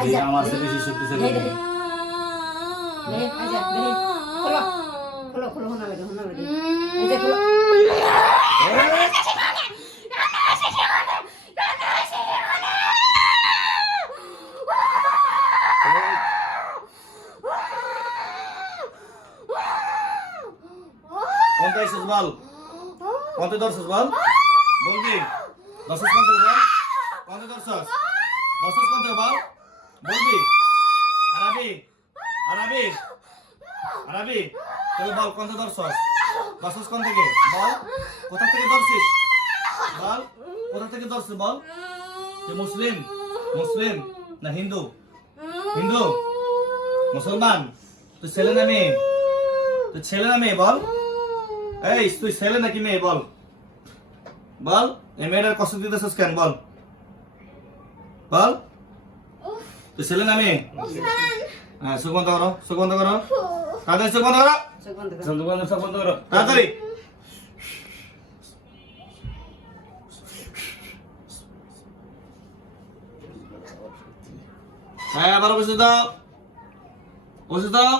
দেখি আমার চেয়ে বেশি শক্তিশালী কে? খোলো খোলো হোনা বেড়ে এই যে খোলো কোনটা এসেছিস বল? কোনটা ধরছিস বল? বলবি? ধরছিস কোনটা বল? কোনটা ধরছিস? ধরছিস কোনটা বল? বলবি? আরবি? আরবি? আরবি? তাহলে বল কোনটা ধরছিস? ধরছিস কোন থেকে? বল কোথা থেকে ধরছিস? বল কোথা থেকে ধরছিস বল? তুই মুসলিম? মুসলিম না হিন্দু? হিন্দু? মুসলমান? তুই ছেলে না মেয়ে? তুই ছেলে না মেয়ে বল? এই তুই ছেলে নাকি মেয়ে বল? বল এই মেয়েটার কষ্ট দিতেছিস কেন বল? বল তুই ছেলে না মেয়ে? হ্যাঁ চোখ বন্ধ করো, চোখ বন্ধ করো, তাড়াতাড়ি চোখ বন্ধ করো, চোখ বন্ধ করো তাড়াতাড়ি। হ্যাঁ আবার বসে দাও, বসে দাও,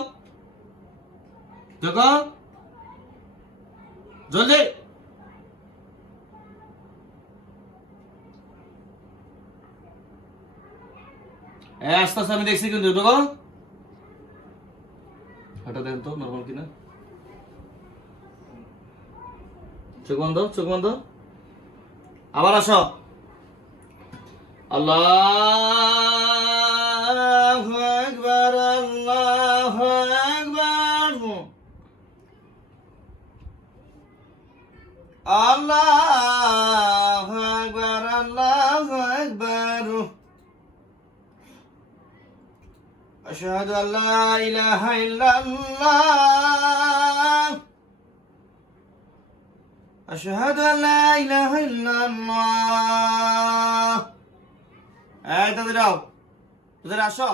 দেখো জলদি। আস্তে আস্তে আমি দেখছি কিন্তু দেখো হাঁটা দেন তো নর্মাল কিনা। চোখ বন্ধ, চোখ বন্ধ, আবার আসো। আল্লাহু আকবার, আল্লাহু আকবার, আল্লাহু আকবার, আল্লাহু আকবার। আশহাদু আল্লা ইলাহা ইল্লাল্লাহ, আশহাদু আল্লা ইলাহা ইল্লাল্লাহ। এই তাদের আসো।